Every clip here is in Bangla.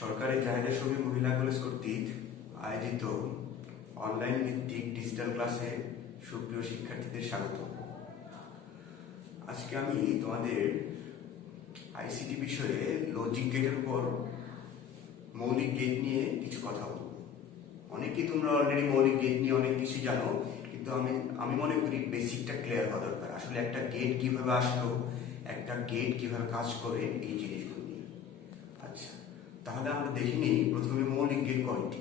সরকারি জাহেদের ছবি মহিলা কলেজ কর্তৃক আয়োজিত অনলাইন ভিত্তিক ডিজিটাল ক্লাসে সুপ্রিয় শিক্ষার্থীদের স্বাগত। আজকে আমি তোমাদের আইসিটি বিষয়ে লজিক গেটের উপর মৌলিক গেট নিয়ে কিছু কথা বলবো। অনেকেই তোমরা অলরেডি মৌলিক গেট নিয়ে অনেক কিছু জানো, কিন্তু আমি মনে করি বেসিকটা ক্লিয়ার হওয়া দরকার। আসলে একটা গেট কিভাবে আসলো, একটা গেট কিভাবে কাজ করে, এই জিনিসগুলো নিয়ে। আচ্ছা, তাহলে আমরা দেখে নিই প্রথমে মৌলিক গেট কয়টি।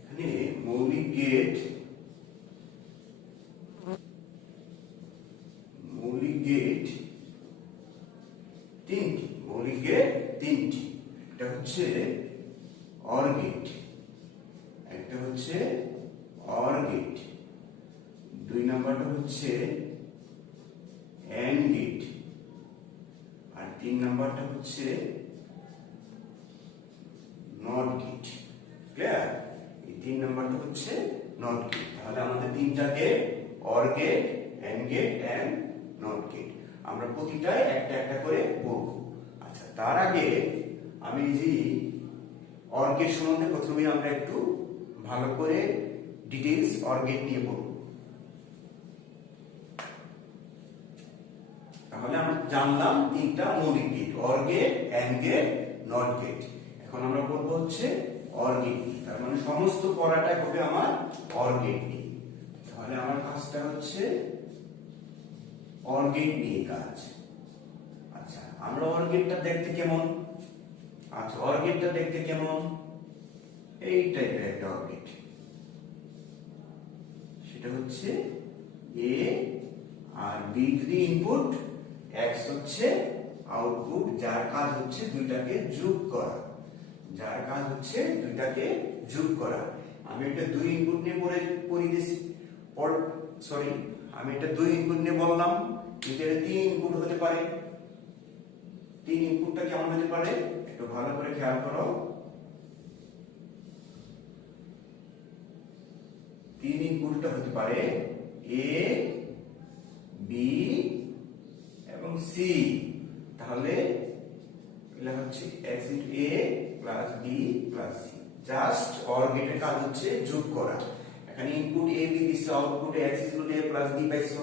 এখানে মৌলিক গেট তিনটি। মৌলিক গেট তিনটি। একটা হচ্ছে অর গেট, একটা হচ্ছে অর গেট, 2 নাম্বারটা হচ্ছে এন্ড গেট, আর 3 নাম্বারটা হচ্ছে নট গেট। ক্লিয়ার? এই 3 নাম্বারটা হচ্ছে নট গেট। তাহলে আমাদের তিনটা gate, or gate, and gate and not gate. আমরা প্রতিটাই একটা একটা করে পড়ব। আচ্ছা, তার আগে আমি যে অর গেট সম্বন্ধে প্রথমে আমরা একটু ভালো করে ডিটেইলস অর গেট নিয়ে পড়ব। তাহলে আমরা জানলাম তিনটা মৌলিক gate, or gate, and gate, not gate. এখন আমরা বলবো হচ্ছে অর গেট নিয়ে। তার মানে সমস্ত পড়াটা হবে আমার অর গেট নিয়ে। তাহলে আমার কাজটা হচ্ছে অর গেট নিয়ে কাজ। আচ্ছা, আমরা অর গেটটা দেখতে কেমন? আচ্ছা, অর গেটটা দেখতে কেমন? এই টাইপের একটা অর গেট। সেটা হচ্ছে এ আর বি যদি ইনপুট, এক্স হচ্ছে আউটপুট, যার কাজ হচ্ছে দুইটাকে যোগ করা। যার কাজ হচ্ছে দুইটাকে যোগ করা। আমি এটা 2 ইনপুট নিয়ে আমি এটা 2 ইনপুট নিয়ে বললাম, কিন্তু এটা 3 ইনপুট হতে পারে। 3 ইনপুটটা কেমন হতে পারে একটু ভালো করে খেয়াল করো। 3 ইনপুটটা হতে পারে এ, বি এবং সি। তাহলে এটা হচ্ছে x * a + b + c। Just or গেটের কাজ হচ্ছে যোগ করা। এখানে ইনপুট a b দিছো, আউটপুটে x = a + b পাইছো।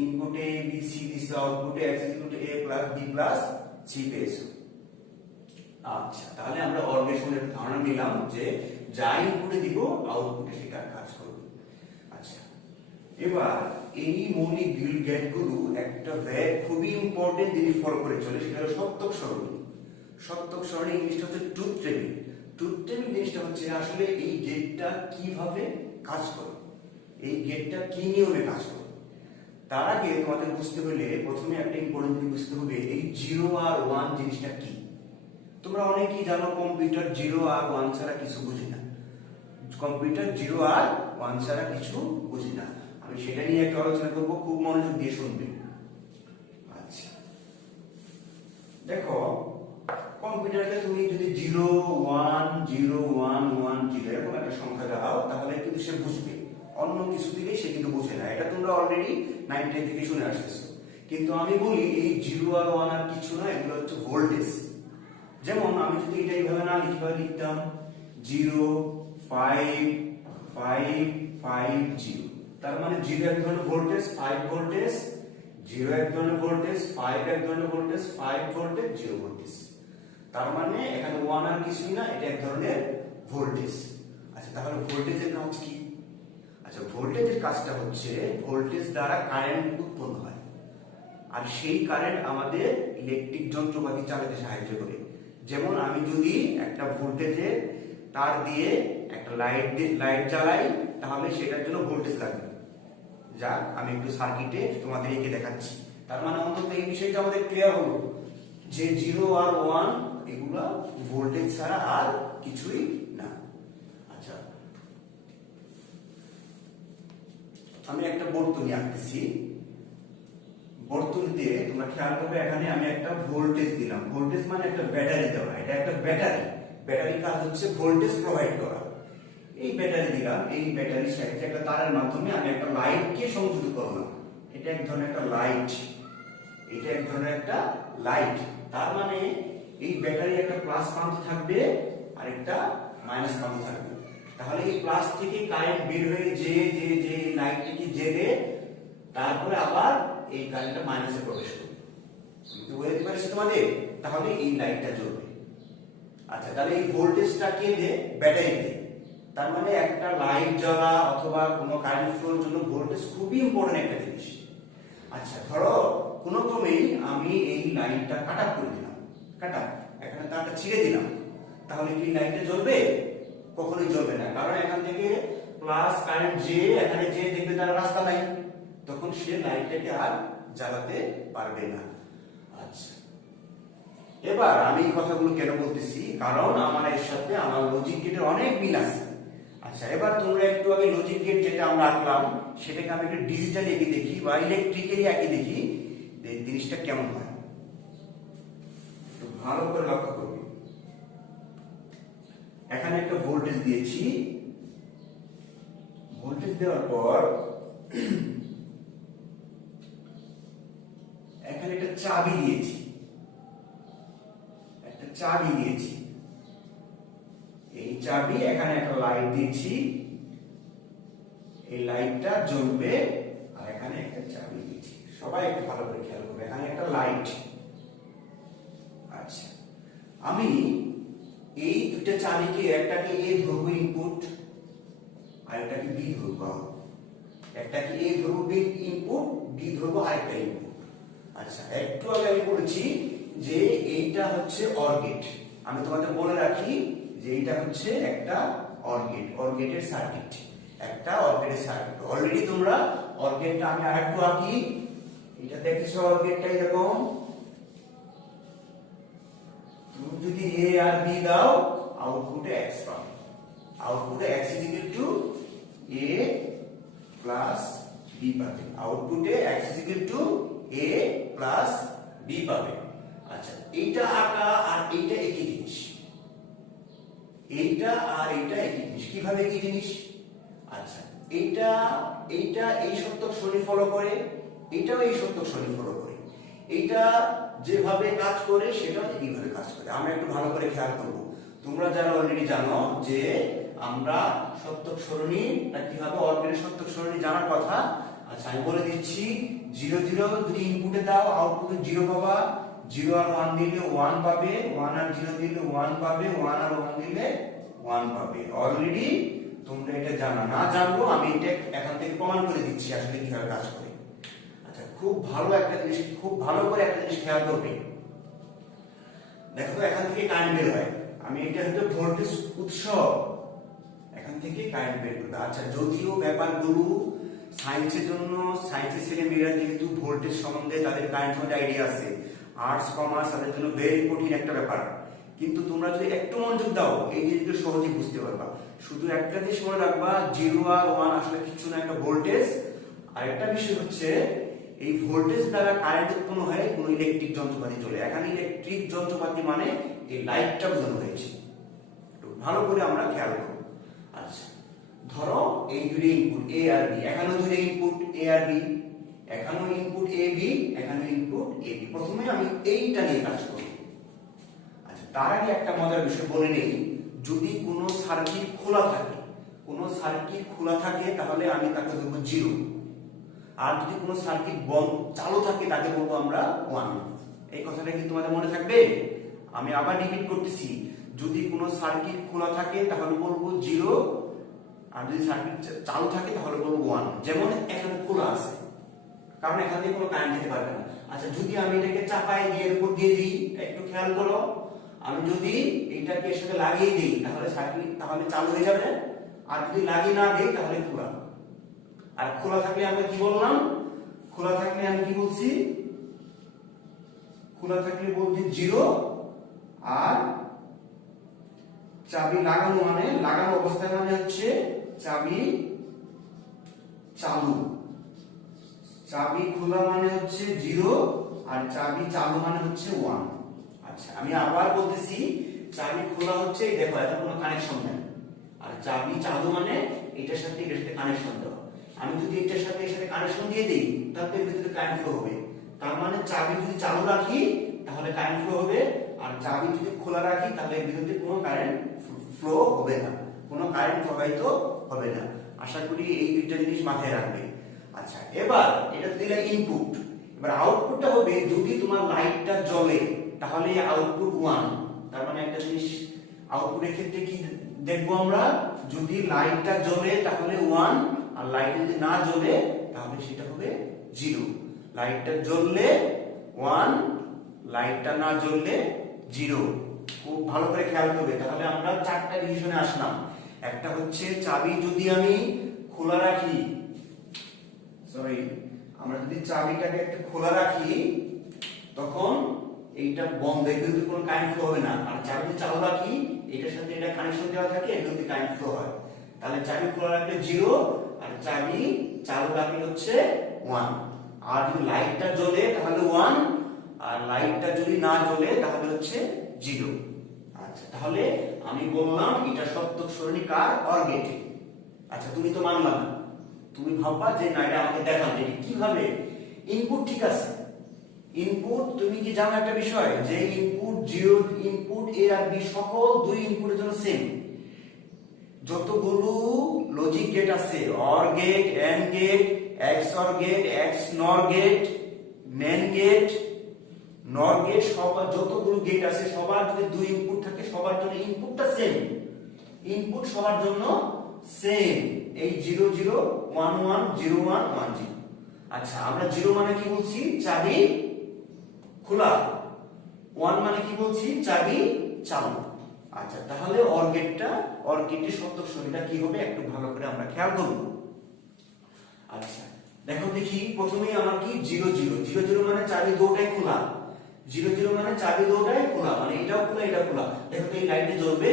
ইনপুটে a b c দিছো, আউটপুটে x = a + b + c পেয়েছো। আচ্ছা, তাহলে আমরা অর গেট সম্বন্ধে ধারণা নিলাম যে যা ইনপুটে দিব আউটপুটে সেটা কাজ করবে। আচ্ছা, এবার এই মৌলিক গেটগুলো একটা খুবই ইম্পর্টেন্ট জিনিস ফলো করে চলে, সেটা হলো সত্যক সরণি। সত্যক সরণি ইংলিশটা হচ্ছে ট্রুথ টেবিল। ট্রুথ টেবিল জিনিসটা হচ্ছে আসলে এই গেটটা কিভাবে কাজ করে, এই গেটটা কি নিয়মে কাজ করে। তার আগে তোমাদের বুঝতে হলে প্রথমে একটা ইম্পর্টেন্ট জিনিস বুঝতে হবে, এই 0 আর 1 জিনিসটা কি। তোমরা অনেকেই জানো কম্পিউটার 0 আর 1 ছাড়া কিছু বুঝে না। কম্পিউটার 0 আর 1 ছাড়া কিছু বুঝে না। আমি সেটা নিয়ে একটু আলোচনা করব, খুব মনোযোগ দিয়ে শুনবে। আচ্ছা, দেখো কম্পিউটারে তুমি যদি 0 1 0 1 1 0 এরকম একটা সংখ্যা দাও, তাহলে কিন্তু সে বুঝবে। অন্য কিছু দিলে সে কিন্তু বুঝে না। এটা তোমরা অলরেডি 9 10 থেকে শুনে আসতেছো। কিন্তু আমি বলি এই 0 আর 1 আর কিছু না, এগুলো হচ্ছে ভোল্টেজ। যেমন আমি যদি এটা এইভাবে না লিখতাম 0 5 5 5 0, তার মানে 0 এক ধরনের ভোল্টেজ, 5 ভোল্টেজ, 0 এক ধরনের ভোল্টেজ, 5 এক ধরনের ভোল্টেজ, 5 ভোল্টেজ, 0 ভোল্টেজ। তার মানে এখানে 1 আর কিছুই না, এটা এক ধরনের ভোল্টেজ। আচ্ছা, তাহলে ভোল্টেজের কাজ কি? আচ্ছা, ভোল্টেজের কাজটা হচ্ছে ভোল্টেজ দ্বারা কারেন্ট উৎপন্ন হয়, আর সেই কারেন্ট আমাদের ইলেকট্রিক যন্ত্রপাতি চালাতে সাহায্য করে। যেমন আমি যদি একটা ভোল্টেজের তার দিয়ে একটা লাইট জ্বালাই, তাহলে সেটার জন্য ভোল্টেজ লাগবে। যা আমি একটু সার্কিটে তোমাদের এঁকে দেখাচ্ছি। তার মানে অন্তত এই বিষয়টা আমাদের ক্লিয়ার হলো যে 0 আর 1 এগুলা ভোল্টেজ ছাড়া আর কিছুই না। আচ্ছা, আমি একটা বর্তনী আঁকতেছি। বর্তনীতে তোমরা খেয়াল করবে, এখানে আমি একটা ভোল্টেজ দিলাম। ভোল্টেজ মানে একটা ব্যাটারি দেওয়া। এটা একটা ব্যাটারি। ব্যাটারির কাজ হচ্ছে ভোল্টেজ প্রোভাইড করা। এই ব্যাটারি দিলাম, এই ব্যাটারির সাহায্যে একটা তারের মাধ্যমে আমি একটা লাইটকে সংযুক্ত করলাম। এটা এক ধরনের একটা লাইট, এটা এক ধরনের একটা লাইট। তার মানে এই ব্যাটারি একটা প্লাস প্রান্ত থাকবে আরেকটা মাইনাস প্রান্ত থাকবে। তাহলে এই প্লাস থেকে কারেন্ট বের হয়ে যে লাইটটিকে জেলে তারপরে আবার এই কারেন্টটা মাইনাসে প্রবেশ করবে। বুঝতে পারছি তোমাদের? তাহলে এই লাইটটা জ্বলবে। আচ্ছা, তাহলে এই ভোল্টেজটা কে দেয়? ব্যাটারি দেয়। তার মানে একটা লাইট জ্বলা অথবা কোনো কারেন্ট ফ্লোর জন্য ভোল্টেজ খুবই ইম্পর্টেন্ট একটা জিনিস। আচ্ছা, ধরো কোনো ক্রমেই আমি এই লাইনটা কাট আপ করে দিলাম, এখানে তারটা ছিঁড়ে দিলাম, তাহলে কি লাইটটা জ্বলবে? কখনোই জ্বলবে না, কারণ এখান থেকে প্লাস কারেন্ট যে এখানে যে দেখবে তার রাস্তা নাই, তখন সে লাইটটাকে আর জ্বালাতে পারবে না। আচ্ছা, এবার আমি এই কথাগুলো কেন বলতেছি, কারণ আমার এর সাথে আমার লজিক গেটের অনেক মিল আছে। আচ্ছা, এবার তোমরা একটু আগে লজিক গেট যেটা আমরা আঁকলাম সেটাকে আমি একটু ডিজিটালি এঁকে দেখি বা ইলেকট্রিক্যালি এঁকে দেখি, এই জিনিসটা কেমন হয় একটু ভালো করে লক্ষ্য করবে। এখানে একটা ভোল্টেজ দিয়েছি, ভোল্টেজ দেওয়ার পর এখানে একটা চাবি দিয়েছি, এই চাবি, এখানে একটা লাইট দিয়েছি, এই লাইটটা জ্বলবে, আর এখানে একটা চাবি দিয়েছি। সবাই একটু ভালো করে খেয়াল করবে, এখানে একটা লাইট। আচ্ছা, আমি এই দুটো চাবিকে, একটাকে এ ধরবো ইনপুট আর একটাকে বি ধরবো, একটাকে এ ধরবো ইনপুট, বি ধরবো আরেকটা ইনপুট। আচ্ছা, একটু আগে আমি বলেছি যে এইটা হচ্ছে অর গেট। আমি তোমাদের বলে রাখি যে এইটা হচ্ছে একটা অর গেটের সার্কিট, একটা অর গেটের সার্কিট। অলরেডি তোমরা অর গেটটা, আমি আরেকটু আঁকি, এটা দেখেছো অর গেটটা এরকম। তুমি যদি এ আর বি দাও, আউটপুটে এক্স পাবে, আউটপুটে X is equal to A plus B পাবে, আউটপুটে X is equal to A plus B পাবে। আচ্ছা, এইটা আঁকা আর এইটা একই জিনিস, এইটা আর এইটা একই জিনিস। কিভাবে একই জিনিস? আচ্ছা, এইটা এই সত্যক শরী ফলো করে, এইটাও এই সত্যক শরী ফলো করে, এইটা যেভাবে কাজ করে সেটাও একইভাবে কাজ করে। আমরা একটু ভালো করে খেয়াল করব। তোমরা যারা অলরেডি জানো যে আমরা সত্যক সরণিটা কিভাবে, অর্গের সত্যক সরণি জানার কথা। আচ্ছা, আমি বলে দিচ্ছি, 0 0 যদি ইনপুটে দাও আউটপুটে 0 পাবা, 0 আর 1 দিলে 1 পাবে, 1 আর 0 দিলে 1 পাবে, 1 আর 1 দিলে 1 পাবে। অলরেডি তোমরা এটা জানো, না জানলেও আমি এটা এখান থেকে প্রমাণ করে দিচ্ছি আসলে কিভাবে কাজ করে। আচ্ছা, খুব ভালো একটা জিনিস, খুব ভালো করে একটা জিনিস খেয়াল করবে। দেখো তো, এখান থেকে কারেন্ট বের হয়, আমি এটা হচ্ছে ভোল্টেজ উৎস, এখান থেকে কারেন্ট বের করবে। আচ্ছা, যদিও ব্যাপারগুলো সায়েন্সের জন্য, সায়েন্সের ছেলেমেয়েরা যেহেতু ভোল্টেজ সম্বন্ধে তাদের কারেন্ট সম্বন্ধে আইডিয়া আছে, আর্টস কমার্স তাদের জন্য ভেরি কঠিন একটা ব্যাপার, কিন্তু তোমরা যদি একটু মনোযোগ দাও এই জিনিসগুলো সহজেই বুঝতে পারবা। শুধু একটা জিনিস মনে রাখবা, 0 আর 1 আসলে কিছু না, একটা ভোল্টেজ। আর একটা বিষয় হচ্ছে, এই ভোল্টেজ দ্বারা কারেন্ট উৎপন্ন হয় কোন ইলেকট্রিক যন্ত্রপাতি চলে। এখানে ইলেকট্রিক যন্ত্রপাতি মানে এই লাইটটা বোঝানো হয়েছে, একটু ভালো করে আমরা খেয়াল করব। আচ্ছা, ধরো এই দুটো ইনপুট এ আর বি, এখানেও দুটো ইনপুট এ আর বি, এখানেও ইনপুট এ বি, এখানেও ইনপুট এ বি। প্রথমে আমি এইটা নিয়ে কাজ করব। আচ্ছা, তার আগে একটা মজার বিষয় বলে নেই, যদি কোনো সার্কিট খোলা থাকে, তাহলে আমি তাকে ধরবো 0, আর যদি কোনো সার্কিট বন্ধ চালু থাকে তাকে বলবো আমরা 1। এই কথাটা কি তোমাদের মনে থাকবে? আমি আবার রিপিট করতেছি, যদি কোনো সার্কিট খোলা থাকে তাহলে বলবো 0, আর যদি সার্কিট চালু থাকে তাহলে বলবো 1। যেমন এখানে খোলা আছে, কারণ এখান থেকে কোনো কারেন্ট যেতে পারবে না। আচ্ছা, যদি আমি এটাকে চাপায় দিয়ে উপর দিয়ে দিই, একটু খেয়াল করো, আমি যদি এটাকে এর সাথে লাগিয়ে দিই তাহলে সার্কিট তাহলে চালু হয়ে যাবে, আর যদি লাগিয়ে না দিই তাহলে খোলা। আর খোলা থাকলে আমরা কি বললাম? খোলা থাকলে আমি কি বলছি? খোলা থাকলে বলছি 0, আর চাবি লাগানো মানে, লাগানো অবস্থায় মানে হচ্ছে চাবি চালু, চাবি খোলা মানে হচ্ছে 0, আর চাবি চালু মানে হচ্ছে 1। আচ্ছা, আমি আবার বলতেছি, চাবি খোলা হচ্ছে, দেখো এখন কোনো কানেকশন নেই, আর চাবি চালু মানে এটার সাথে কানেকশন দেওয়া। আমি যদি এটার সাথে কানেকশন দিয়ে দিই তাহলে এর ভিতরে কারেন্ট ফ্লো হবে। তার মানে চাবি যদি চালু রাখি তাহলে কারেন্ট ফ্লো হবে, আর চাবি যদি খোলা রাখি তাহলে এর ভিতরে কোনো কারেন্ট ফ্লো হবে না, কোনো কারেন্ট প্রবাহিত হবে না। আশা করি এই দুইটা জিনিস মাথায় রাখবে। আচ্ছা, এবার এটা দিলে ইনপুট। এবার আউটপুটটা হবে যদি তোমার লাইটটা জ্বলে তাহলে আউটপুট 1। তার মানে একটা জিনিস আউটপুটের ক্ষেত্রে কি দেখবো আমরা, যদি লাইটটা জ্বলে তাহলে 1, আর লাইট যদি না জ্বলে তাহলে সেটা হবে 0। লাইটটা জ্বললে 1, লাইটটা না জ্বললে 0। খুব ভালো করে খেয়াল করবে। তাহলে আমরা চারটা ডিভিশনে আসলাম। একটা হচ্ছে চাবি যদি আমি খোলা রাখি, আমরা যদি চাবিটাকে একটা খোলা রাখি তখন এইটা বন্ধ, এর ভিতরে কোনো কারেন্ট ফ্লো হবে না। আর চাবি যদি চালু রাখি, এটার সাথে এটা কানেকশন দেওয়া থাকে, এর ভিতরে কারেন্ট ফ্লো হয়। তাহলে চাবি খোলা রাখলে 0, আর চাবি চালু রাখলে হচ্ছে 1। আর যদি লাইটটা জ্বলে তাহলে 1, আর লাইটটা যদি না জ্বলে তাহলে হচ্ছে 0। আচ্ছা, তাহলে আমি বললাম এটা সত্যক সরণি কার, অর গেট। আচ্ছা, তুমি তো মানলাম, তুমি ভাববা যে না এটা আমাকে দেখান যে কিভাবে ইনপুট। ঠিক আছে, ইনপুট তুমি কি জানো একটা বিষয় যে ইনপুট 0, ইনপুট এ আর বি সকল দুই ইনপুটের জন্য সেম। যতগুলো লজিক গেট আছে, OR gate, and gate, XOR gate, XNOR gate, NAND gate, NOR gate, সবার যতগুলো গেট আছে সবার যদি দুই ইনপুট থাকে সবার জন্য ইনপুটটা সেম। ইনপুট সবার জন্য সেম, এই 0 0 1 1 0 1 1 0। আচ্ছা, আমরা 0 মানে কি বলছি, চাবি খোলা। 1 মানে কি বলছি, চাবি চালু। আচ্ছা, তাহলে অর গেটের সত্যক সরণিটা কি হবে একটু ভালো করে আমরা খেয়াল করব। আচ্ছা, দেখো দেখি প্রথমেই আমার কি 0 0 0 0 মানে চাবি দুটোই খোলা। 0 0 মানে চাবি দুটোই খোলা, মানে এটাও খোলা এটাও খোলা। দেখো তো এই লাইটটা জ্বলবে?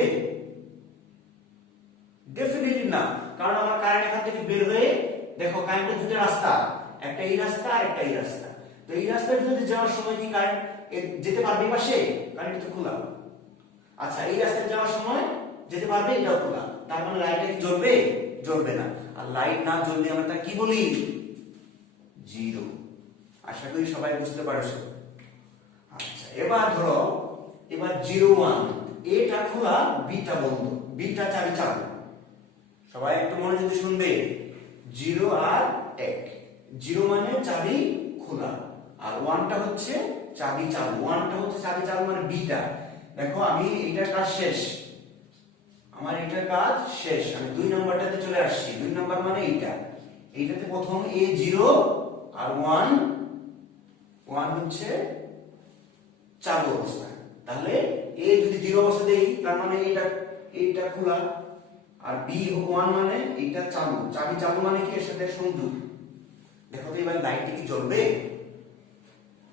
ডেফিনেটলি না, কারণ আমার কারেন্ট এখান থেকে বের হয়ে, দেখো কারেন্টের দুটো রাস্তা, একটা এই রাস্তা আর একটা এই রাস্তা। তো এই রাস্তার ভিতরে যাওয়ার সময় কি কারেন্ট যেতে পারবে পাশে? কারেন্ট তো খোলা। আচ্ছা, এই রাস্তায় যাওয়ার সময় যেতে পারবে, এটাও খোলা। তার মানে লাইটটা কি জ্বলবে? জ্বলবে না। আর লাইট না জ্বললে আমরা তা কি বলি? 0। আশা করি সবাই বুঝতে পারছো। আচ্ছা, এবার ধরো এবার 0 1, এটা খোলা, বিটা বন্ধ, বিটা চাবি চালু। সবাই একটু মনোযোগ শুনবে। 0 আর 1, 0 মানে চাবি খোলা, আর 1টা হচ্ছে চাবি চালু। 1টা হচ্ছে চাবি চালু মানে বিটা। দেখো আমি এইটার কাজ শেষ, আমার এটার কাজ শেষ, আমি 2 নাম্বারটাতে চলে আসছি। 2 নাম্বার মানে এইটাতে প্রথম এ 0 আর 1 হচ্ছে চালু অবস্থা। তাহলে এ যদি 0 অবস্থা দেই তার মানে এইটা খোলা, আর বি 1 মানে এটা চালু। চাবি চালু মানে কি এর সাথে সংযোগ। দেখো তো এবার লাইটটা কি জ্বলবে?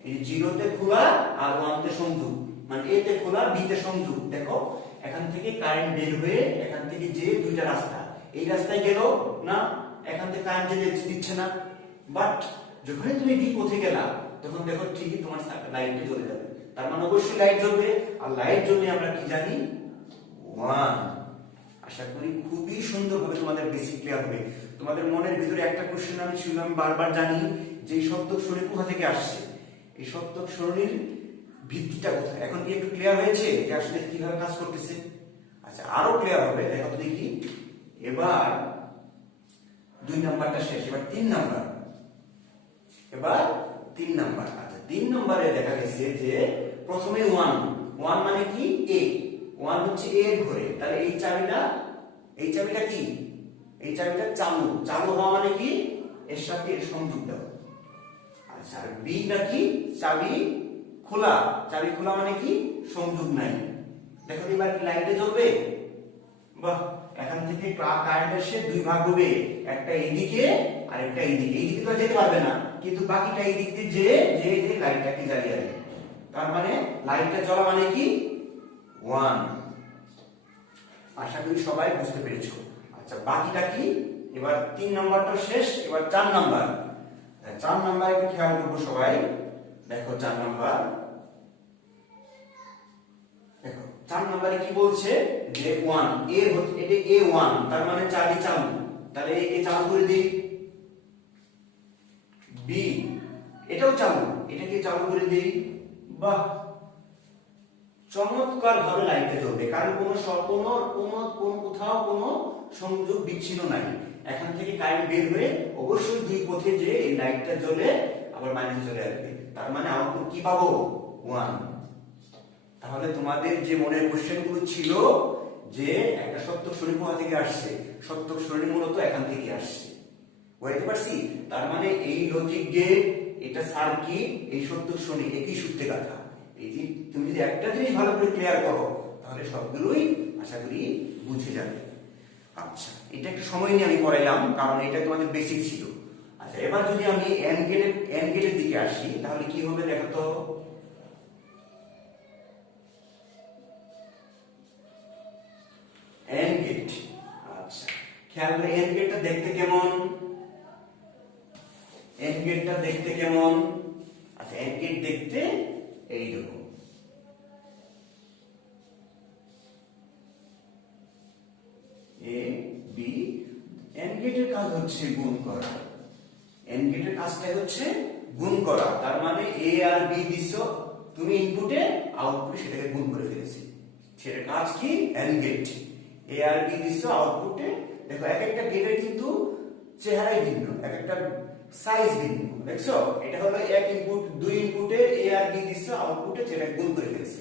এই 0 তে খোলা আর 1 তে সংযোগ, মানে এ তে খোলা বি তে সংযোগ। দেখো এখান থেকে কারেন্ট বের হয়ে এখান থেকে যে দুইটা রাস্তা, এই রাস্তায় গেল না, এখান থেকে কারেন্ট যেতে দিচ্ছে না। বাট যখনই তুমি বি পথে গেলা তখন দেখো ঠিকই তোমার লাইটটা জ্বলে যাবে। তার মানে অবশ্যই লাইট জ্বলবে, আর লাইট জ্বললে আমরা কি জানি? 1। আশা করি খুবই সুন্দরভাবে তোমাদের বেসিক ক্লিয়ার হবে। তোমাদের মনের ভিতরে একটা কোশ্চেন আমি ছিল, আমি বারবার জানি যে এই সত্যক সরণি কোথা থেকে আসছে, এই সত্যক সরণির ভিত্তিটা কোথায়। এখন কি একটু ক্লিয়ার হয়েছে যে আসলে কিভাবে কাজ করতেছে? আচ্ছা, আরো ক্লিয়ার হবে। দেখো তো দেখি, এবার 2 নাম্বারটা শেষ, এবার 3 নাম্বার। আচ্ছা, 3 নম্বরে দেখা গেছে যে প্রথমে 1 মানে কি? এ 1 হচ্ছে এ এর ঘরে। তাহলে এই চাবিটা কি? এই চাবিটা চালু হওয়া মানে কি? এর সাথে এর সংযোগ দেওয়া। আচ্ছা, আর বি নাকি? চাবি খোলা মানে কি? সংযোগ নাই। দেখো এবার কি লাইটে জ্বলবে? বাহ, এখান থেকে কারেন্ট এসে 2 ভাগ হবে, একটা এইদিকে আর একটা এইদিকে। এইদিকে তো যেতে পারবে না, কিন্তু বাকিটা এই দিক দিয়ে যে লাইটটাকে জ্বালিয়ে দেবে। তার মানে লাইটটা জ্বলা মানে কি? 1। আশা করি সবাই বুঝতে পেরেছো। আচ্ছা, বাকিটা কি? এবার 3 নাম্বারটা শেষ, এবার 4 নাম্বার। 4 নাম্বার একটু খেয়াল করবো সবাই। দেখো 4 নাম্বার, দেখো 4 নাম্বারে কি বলছে যে 1 এ হচ্ছে, এটা A1, তার মানে চাবি চালু। তাহলে একে চালু করে দিই। বি এটাও চালু, এটাকে চালু করে দিই। বাহ, চমৎকার ভাবে লাইটটা জ্বলবে, কারণ কোথাও কোনো সংযোগ বিচ্ছিন্ন নাই। এখান থেকে কারেন্ট বের হয়ে অবশ্যই দুই পথে যে এই লাইটটা জ্বলে আবার মাইনাসে চলে আসবে, তার মানে আউটপুট কি পাবো? 1। তাহলে তোমাদের যে মনের কোশ্চেন গুলো ছিল যে একটা সত্যক সরণি কোথা থেকে আসছে, সত্যক সরণি মূলত এখান থেকে আসছে, বুঝতে পারছি? তার মানে এই লজিক গেট, এটা সার্কিট, এই সত্যক সরণি একই সূত্রে গাঁথা। এই যে তুমি যদি একটা জিনিস ভালো করে ক্লিয়ার করো তাহলে সবগুলোই আশা করি বুঝে যাবে। আচ্ছা, এটা একটু সময় নিয়ে আমি করাইলাম কারণ এটা তোমাদের বেসিক ছিল। আচ্ছা, এবার যদি আমি এন্ড গেটের দিকে আসি তাহলে কি হবে দেখো তো। এন্ড গেট, আচ্ছা খেয়াল করে এন্ড গেটটা দেখতে কেমন? এন্ড গেটটা দেখতে কেমন? আচ্ছা, এন্ড গেট দেখতে এইরকম। এ বি, এন্ড গেটের কাজ হচ্ছে গুণ করা। এন্ড গেটের কাজটা হচ্ছে গুণ করা, তার মানে এ আর বি দিছো তুমি ইনপুটে, আউটপুটে সেটাকে গুণ করে ফেলেছি। সেটার কাজ কি? And gate. এ আর বি দিছো আউটপুটে, দেখো এক একটা গেটের কিন্তু চেহারাই ভিন্ন, এক একটা সাইজ ভিন্ন, দেখছো? এটা হলো এক ইনপুট, দুই ইনপুটে এ আর বি দিছো আউটপুটে, সেটাকে গুণ করে ফেলেছে।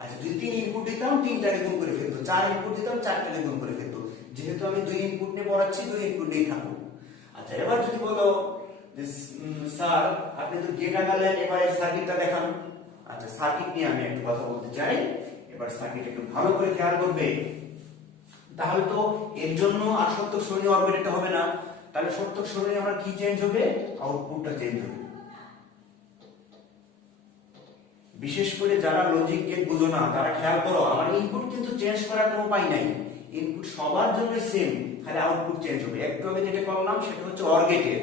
আচ্ছা, যদি 3 ইনপুট দিতাম 3টাকে গুণ করে ফেলতো, 4 ইনপুট দিতাম 4টাকে গুণ করে ফেলতো। যেহেতু আমি 2 ইনপুট নিয়ে পড়াচ্ছি, 2 ইনপুট নিয়ে থাকবো। আচ্ছা, এবার যদি বলো যে স্যার আপনি তো গেট আঁকালেন, এবারে সার্কিটটা দেখান। আচ্ছা, সার্কিট নিয়ে আমি একটু কথা বলতে চাই। এবার সার্কিট একটু ভালো করে খেয়াল করবে, তাহলে তো এর জন্য আর সত্যক সরণি অরবিটালটা হবে না। তাহলে সত্যক সরণি আমরা কি চেঞ্জ হবে? আউটপুটটা চেঞ্জ হবে। বিশেষ করে যারা লজিক গেট বুঝো না তারা খেয়াল করো, আমার ইনপুট কিন্তু চেঞ্জ করার কোনো উপায় নাই, ইনপুট সবার জন্য সেম, খালি আউটপুট চেঞ্জ হবে। একটু আগে যেটা করলাম সেটা হচ্ছে অর গেটের,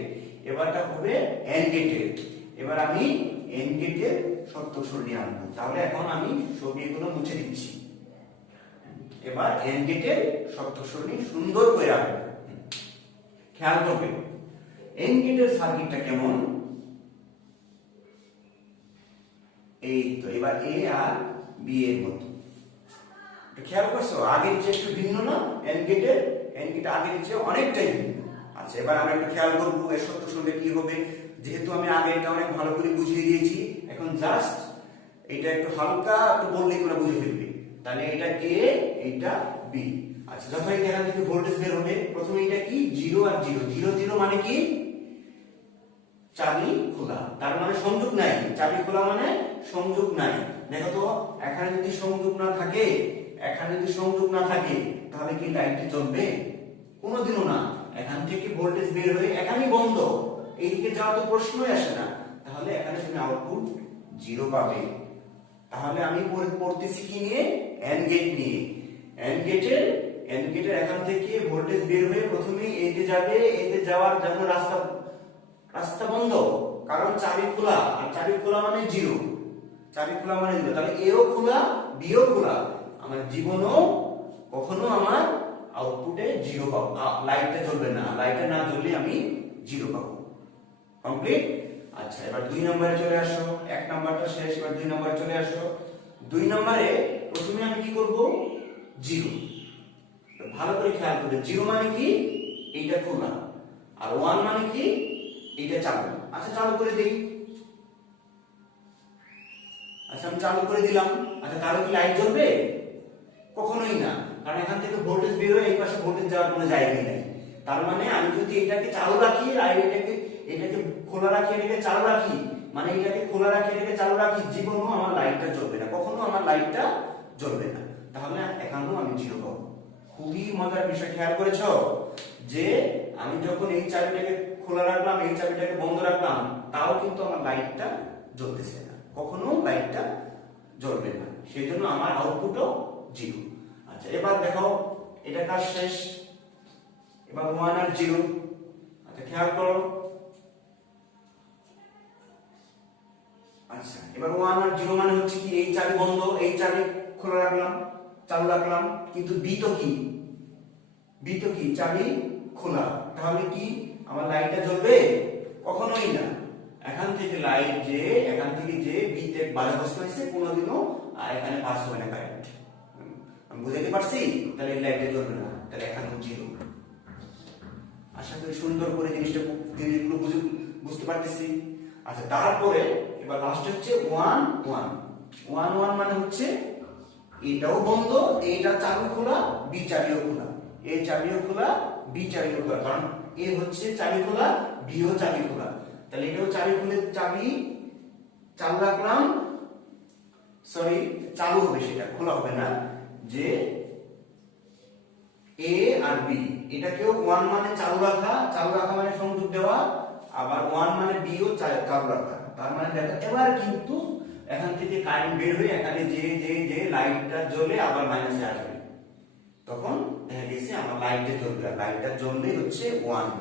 এবারটা হবে এন্ড গেটের। এবার আমি এন্ড গেটের সত্যক সরণি আনবো। তাহলে এখন আমি ছবি এগুলো মুছে দিচ্ছি। এবার এন্ড গেটের সত্যক সরণি সুন্দর করে আনবো। খেয়াল করবে এন্ড গেটের সার্কিটটা কেমন। এই তো, এবার এ আর বি এর মতো খেয়াল করছো, আগের চেয়ে একটু ভিন্ন না? এন্ড গেট আগের চেয়ে অনেকটাই ভিন্ন। আচ্ছা, এবার আমরা একটু খেয়াল করবো এর সত্যক সরণি কি হবে। যেহেতু আমি আগেরটা অনেক ভালো করে বুঝিয়ে দিয়েছি, এখন জাস্ট এটা একটু হালকা একটু বললেই তোমরা বুঝে ফেলবে। তাহলে এটা এ, এটা বি। আচ্ছা, যখন এখান থেকে ভোল্টেজ বের হবে, প্রথমে এটা কি? 0 আর 0। 0 0 মানে কি? চাবি খোলা, তার মানে সংযোগ নাই। চাবি খোলা মানে সংযোগ নাই। দেখো তো, এখানে যদি সংযোগ না থাকে, তাহলে কি লাইটটি জ্বলবে? কোনোদিনও না। এখান থেকে ভোল্টেজ বের হয়ে এখানেই বন্ধ, এইদিকে যাওয়ার তো প্রশ্নই আসে না। তাহলে এখানে তুমি আউটপুট 0 পাবে। তাহলে আমি পড়তেছি কি নিয়ে? এন্ড গেট নিয়ে। এন্ড গেটের এখান থেকে ভোল্টেজ বের হয়ে প্রথমেই এতে যাবে, এতে যাওয়ার জন্য রাস্তা বন্ধ, কারণ চাবি খোলা, আর চাবি খোলা মানে 0। তাহলে এও খোলা, বিও খোলা। আমার জীবনও কখনো আমার আউটপুটে 0 পাবো, লাইটটা জ্বলবে না। লাইটটা না জ্বললে আমি 0 পাবো। কমপ্লিট। আচ্ছা, এবার 2 নম্বরে চলে আসো। 1 নাম্বারটা শেষ, এবার 2 নম্বরে চলে আসো। 2 নম্বরে প্রথমে আমি কি করব? 0। ভালো করে খেয়াল করবে, 0 মানে কি? এইটা খোলা, আর 1 মানে কি? এইটা চালু। আচ্ছা, চালু করে দেই। আচ্ছা, আমি চালু করে দিলাম। আচ্ছা, তাহলে কি লাইট জ্বলবে? কখনোই না, কারণ এখান থেকে ভোল্টেজ বের হয়ে এই পাশে ভোল্টেজ যাওয়ার কোনো জায়গাই নাই। তার মানে আমি যদি এটাকে চালু রাখি আর এটাকে খোলা রাখি, এটাকে চালু রাখি, মানে এটাকে খোলা রাখি, এটাকে চালু রাখি, জীবনও আমার লাইটটা জ্বলবে না, কখনো আমার লাইটটা জ্বলবে না। তাহলে এখানেও আমি 0 পাবো। খুবই মজার বিষয়, খেয়াল করেছো যে আমি যখন এই চাবিটাকে খোলা রাখলাম, এই চাবিটাকে বন্ধ রাখলাম, তাও কিন্তু আমার লাইটটা জ্বলতেছে না, কখনো লাইটটা জ্বলবে না। সেই জন্য আমার আউটপুটও 0। আচ্ছা, এবার দেখো এটা কাজ শেষ। এবার 1 আর 0। আচ্ছা, খেয়াল করো। আচ্ছা, এবার 1 আর 0 মানে হচ্ছে কি? এই চাবি বন্ধ, এই চাবি খোলা রাখলাম, চালু রাখলাম, কিন্তু বি তো কি? চাবি খোলা। তাহলে কি আমার লাইটটা জ্বলবে? কখনোই না। এখান থেকে যে বি তে বাধাগ্রস্ত হয়েছে, কোনোদিনও আর এখানে পাস হবে না কারেন্ট। আমি বুঝাতে পারছি? তাহলে এই লাইটটা জ্বলবে না, তাহলে এখানে 0। আশা করি সুন্দর করে জিনিসগুলো বুঝতে পারতেছি। আচ্ছা, তারপরে এবার লাস্ট হচ্ছে 1 1 1 1 মানে হচ্ছে এটাও বন্ধ, এইটা চাবি খোলা, বি চাবিও খোলা, এ চাবিও খোলা, বি চাবিও খোলা, কারণ এ হচ্ছে চাবি খোলা, বি ও চাবি খোলা, তাহলে এটাও চাবি খুলে চাবি চালু রাখলাম, সরি চালু হবে, সেটা খোলা হবে না। যে এ আর বি, এটাকেও 1 মানে চালু রাখা, চালু রাখা মানে সংযোগ দেওয়া, আবার 1 মানে বি ও চালু রাখা, তার মানে দেখো এবার কিন্তু এখান থেকে কারেন্ট বের হয়ে এখানে যে লাইটটা জ্বলে আবার মাইনাসে আসবে, তখন দেখা গেছে আমার লাইটটা জ্বলবে, আর লাইটটা জ্বললে হচ্ছে 1।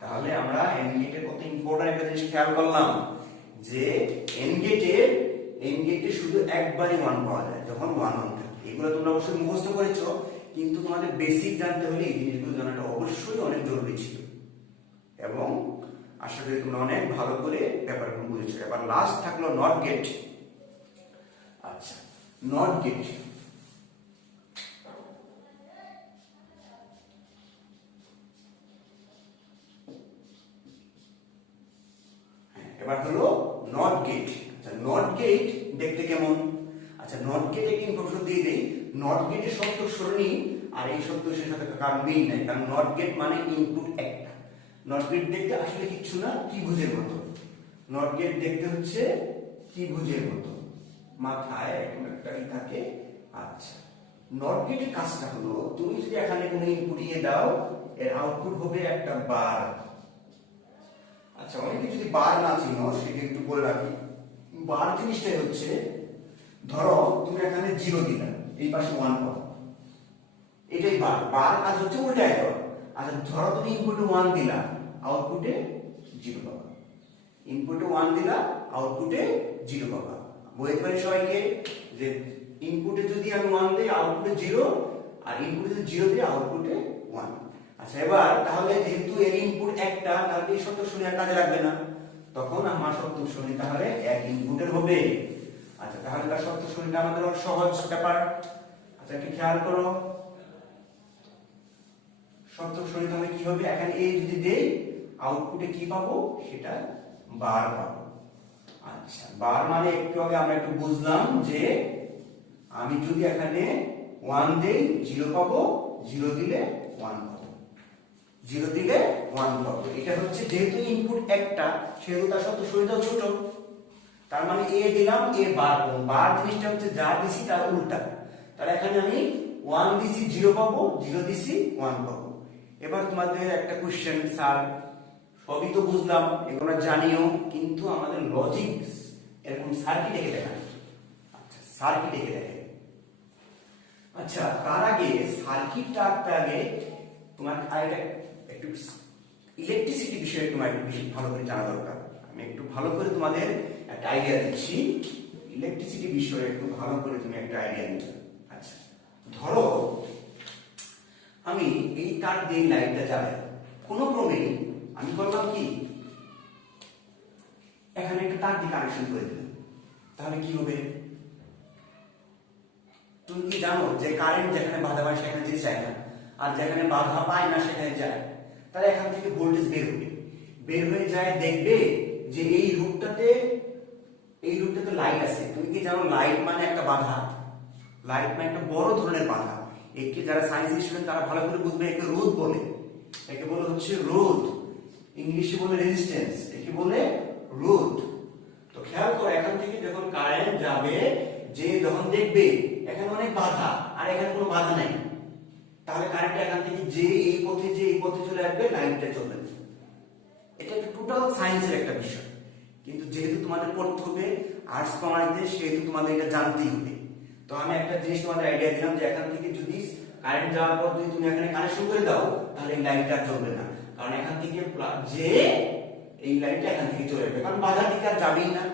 তাহলে আমরা এন্ড গেটের কত ইম্পর্টেন্ট একটা জিনিস খেয়াল করলাম, যে এন্ড গেটে শুধু একবারই 1 পাওয়া যায়, যখন 1 1 থাকে। এগুলো তোমরা অবশ্যই মুখস্থ করেছো, কিন্তু তোমাদের বেসিক জানতে হলে এই জিনিসগুলো জানাটা অবশ্যই অনেক জরুরি ছিল, এবং আশা করি তোমরা অনেক ভালো করে ব্যাপারগুলো বুঝেছো। এবার লাস্ট থাকলো নট গেট। আচ্ছা, নট গেট এবার হলো নট গেট। আচ্ছা, নট গেট দেখতে কেমন? আচ্ছা, নট গেট একটি ইনফরমেশন দিয়ে দেই, নট গেটের শব্দ সরণি আর এই শব্দ সাথে কারণ মিল নাই, কারণ নট গেট মানে ইনপুট একটা। নট গেট দেখতে আসলে কিচ্ছু না, ত্রিভুজের মতো। নট গেট দেখতে হচ্ছে ত্রিভুজের মতো, মাথায় এরকম একটা থাকে। আচ্ছা, নট গেটের কাজটা হলো, তুমি যদি এখানে কোনো ইনপুট দাও, এর আউটপুট হবে একটা বার। আচ্ছা, অনেকে যদি বার না চিনো সেটা একটু বলে রাখি। বার জিনিসটাই হচ্ছে, ধরো তুমি এখানে 0 দিলা, এই পাশে 1 পাবো, এটাই বার। বার কাজ হচ্ছে উল্টায় দেওয়া। আচ্ছা, ধরো তুমি ইনপুটে 1 দিলা, আউটপুটে 0 পাবা। ইনপুটে 1 দিলা, আউটপুটে 0 পাবা। বলতে পারি সবাইকে যে ইনপুটে যদি আমি 1 দিই, আউটপুটে 0, আর ইনপুটে যদি 0 দিই, আউটপুটে 1। আচ্ছা, এবার তাহলে যেহেতু এর ইনপুট একটা, তাহলে এই শর্ত শুনে আর কাজে লাগবে না, তখন আমার শর্ত শুনি তাহলে এক ইনপুটের হবে। আচ্ছা, তাহলে তার শর্ত শুনিটা আমাদের সহজ ব্যাপার। আচ্ছা, একটু খেয়াল করো, শর্ত শুনি তাহলে কি হবে, এখানে এ যদি দেই, আউটপুটে কি পাবো, সেটা বার পাবো। আচ্ছা, বার মানে একটু আগে আমরা একটু বুঝলাম যে আমি যদি এখানে 1 দেই, 0 পাবো, 0 দিলে 1 পাবো, 0 দিলে 1 পাবো। এটা হচ্ছে যেহেতু ইনপুট একটা, সেহেতু তার শর্ত শুনিটাও ছোট, তার মানে এ দিলাম, এ বার পাবো। বার জিনিসটা হচ্ছে যা দিছি তার উল্টা, তাহলে এখানে আমি 1 দিছি 0 পাবো, 0 দিছি 1 পাবো। এবার তোমাদের একটা কোশ্চেন, স্যার সবই তো বুঝলাম, এগুলো জানিও, কিন্তু আমাদের লজিক এরকম সার্কিট এঁকে দেখান। আচ্ছা, সার্কিট এঁকে দেখেন। আচ্ছা, তার আগে সার্কিটটা আঁকতে আগে তোমার আরেকটা একটু ইলেকট্রিসিটি বিষয়ে তোমার একটু বেশি ভালো করে জানা দরকার। আমি একটু ভালো করে তোমাদের একটা আইডিয়া দিচ্ছি, ইলেকট্রিসিটি বিষয়ে একটু ভালো করে তুমি একটা আইডিয়া নিবে। আচ্ছা, ধরো আমি এই তার দিয়ে লাইটটা জ্বালাই, কোনো ক্রমে আমি করলাম কি, এখানে একটা তার দিয়ে কানেকশন করে দিলাম, তাহলে কি হবে? তুমি কি জানো যে কারেন্ট যেখানে বাধা পায় সেখানে যেতে চায় না, আর যেখানে বাধা পায় না সেখানে যায়। তাহলে এখান থেকে ভোল্টেজ বের হবে, বের হয়ে যায়, দেখবে যে এই রুটটাতে লাইট আছে। তুমি কি জানো লাইট মানে একটা বাধা, লাইট মানে একটা বড় ধরনের বাধা। একে যারা সায়েন্স স্টুডেন্ট তারা ভালো করে বুঝবে, একে রোধ বলে, একে বলে হচ্ছে রোধ, ইংলিশে বলে রেজিস্ট্যান্স, একে বলে রোধ। তো খেয়াল করো, এখান থেকে যখন কারেন্ট যাবে, যে যখন দেখবে এখানে অনেক বাধা আর এখানে কোনো বাধা নাই, তাহলে কারেন্টটা এখান থেকে যে এই পথে চলে আসবে, লাইনটা চলবে। এটা একটা টোটাল সায়েন্সের একটা বিষয়, কিন্তু যেহেতু তোমাদের পড়তে হবে আর্টস কমার্সে, সেহেতু তোমাদের এটা জানতেই হবে। তো আমি একটা জিনিস তোমাদের আইডিয়া দিলাম যে এখান থেকে যদি কারেন্ট যাওয়ার পর যদি তুমি এখানে কানেকশন করে দাও, তাহলে এই লাইনটা চলবে না, কারণ এখান থেকে যে এই লাইনটা এখান থেকে চলে যাবে, কারণ বাধা দিকে আর যাবেই না।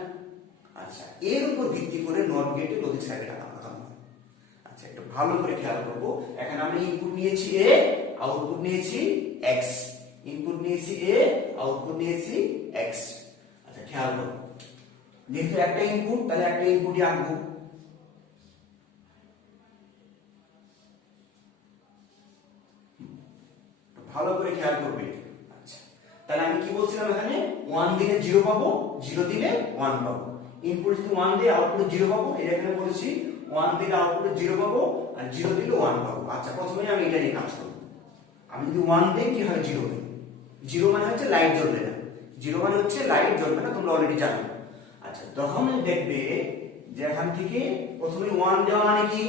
আচ্ছা, এর উপর ভিত্তি করে নট গেটে লজিক সার্কিট আঁকানো হয়। আচ্ছা, একটু ভালো করে খেয়াল করবো, এখানে আমি ইনপুট নিয়েছি এ, আউটপুট নিয়েছি এক্স, ইনপুট নিয়েছি এ, আউটপুট নিয়েছি এক্স। আচ্ছা, খেয়াল করো, যেহেতু একটা ইনপুট, তাহলে একটা ইনপুটই আঁকবো, ভালো করে খেয়াল করবে। আচ্ছা, তাহলে আমি কি বলছিলাম এখানে 1 দিলে 0 পাবো, 0 দিলে 1 পাবো। ইনপুট যদি 1 দিয়ে আউটপুট 0 পাবো, এটা এখানে বলেছি 1 দিলে আউটপুট 0 পাবো আর 0 দিলে 1 পাবো। আচ্ছা, প্রথমে আমি এটা নিয়ে কাজ করব। আমি যদি 1 দেই কি হয় 0 দেই। 0 মানে হচ্ছে লাইট জ্বলবে না, 0 মানে হচ্ছে লাইট জ্বলবে না, তোমরা অলরেডি জানো। আচ্ছা, তখন দেখবে যে এখান থেকে প্রথমে 1 দেওয়া মানে কি,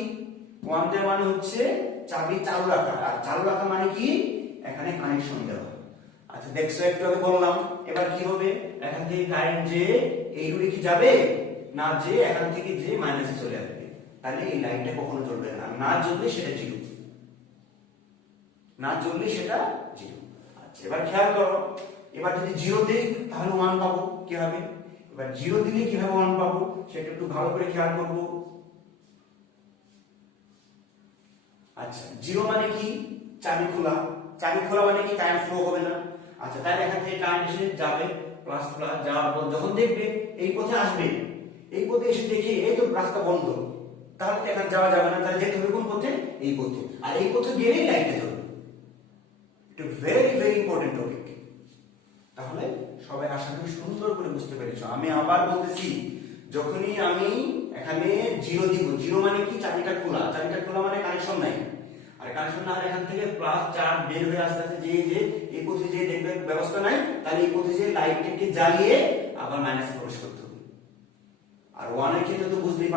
1 দেওয়া মানে হচ্ছে চাবি চালু রাখা, আর চালু রাখা মানে কি এখানে কানেকশন দেওয়া। আচ্ছা, দেখছো একটু আগে বললাম। এবার কি হবে, এখান থেকে কারেন্ট যে এই রুটে কি যাবে না, যে এখান থেকে যে মাইনাসে চলে আসবে, তাহলে এই লাইটটা কখনো জ্বলবে না, না জ্বললে সেটা 0, না জ্বললে সেটা 0। আচ্ছা, এবার খেয়াল করো, এবার যদি 0 দেই তাহলে 1 পাবো, কি হবে, এবার 0 দিলে কিভাবে 1 পাবো সেটা একটু ভালো করে খেয়াল করবো। আচ্ছা, 0 মানে কি চাবি খোলা, চাবি খোলা মানে কি কারেন্ট ফ্লো হবে না। আচ্ছা, তাহলে এখান থেকে কারেন্ট এসে যাবে প্লাস প্লাস, যাওয়ার পর যখন দেখবে এই পথে আসবে, এই পথে এসে দেখে এই তো রাস্তা বন্ধ, তাহলে তো এখানে যাওয়া যাবে না, তাহলে যেতে হবে কোন পথে, এই পথে, আর এই পথে গেলেই লাইটটা জ্বলবে। এটা ভেরি ভেরি ইম্পর্টেন্ট টপিক। তাহলে সবাই আশা করি সুন্দর করে বুঝতে পেরেছো। আমি আবার বলতেছি, যখনই আমি এখানে 0 দিব, 0 মানে কি চাবিটা খোলা, চাবিটা খোলা মানে কানেকশন নাই, আর কানেকশন না হলে এখান থেকে প্লাস চার্জ বের হয়ে আস্তে আস্তে যে এই পথে যে দেখবে ব্যবস্থা নাই, তাহলে এই পথে যে লাইটটাকে জ্বালিয়ে আবার মাইনাসে প্রবেশ করতে হবে। আর 1 এর ক্ষেত্রে তো বুঝতেই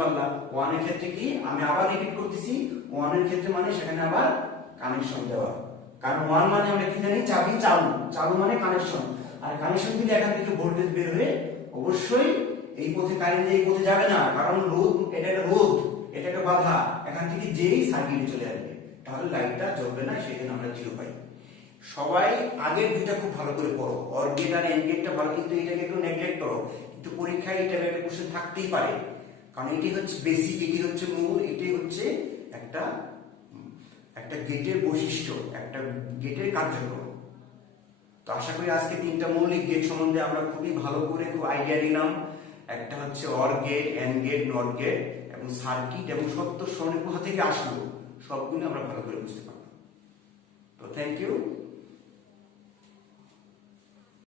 পারলাম, 1 এর ক্ষেত্রে কি আমি আবার রিপিট করতেছি, 1 এর ক্ষেত্রে মানে সেখানে আবার কানেকশন দেওয়া, কারণ 1 মানে আমরা কি জানি চাবি চালু, চালু মানে কানেকশন, আর কানেকশন দিলে এখান থেকে ভোল্টেজ বের হয়ে অবশ্যই এই পথে কারেন্ট এই পথে যাবে না, কারণ রোধ, এটা একটা রোধ, এটা একটা বাধা, এখান থেকে যেই সার্কিটে চলে আসবে, তাহলে লাইটটা জ্বলবে না, সেখানে আমরা 0 পাই। সবাই আগের দুইটা খুব ভালো করে পড়ো, অর গেট আর এন্ড গেটটা ভালো, কিন্তু এটাকে একটু নেগলেক্ট করো, কিন্তু পরীক্ষায় এটা একটা কোশ্চেন থাকতেই পারে, কারণ এটি হচ্ছে বেসিক, এটি হচ্ছে মূল, এটি হচ্ছে একটা গেটের বৈশিষ্ট্য, একটা গেটের কার্যক্রম। তো আশা করি আজকে 3টা মৌলিক গেট সম্বন্ধে আমরা খুবই ভালো করে খুব আইডিয়া নিলাম। একটা হচ্ছে or gate, and gate, not gate এবং সার্কিট এবং সত্য সরণি কোথা থেকে আসলো, সবগুলো আমরা ভালো করে বুঝতে পারলাম। তো থ্যাংক ইউ।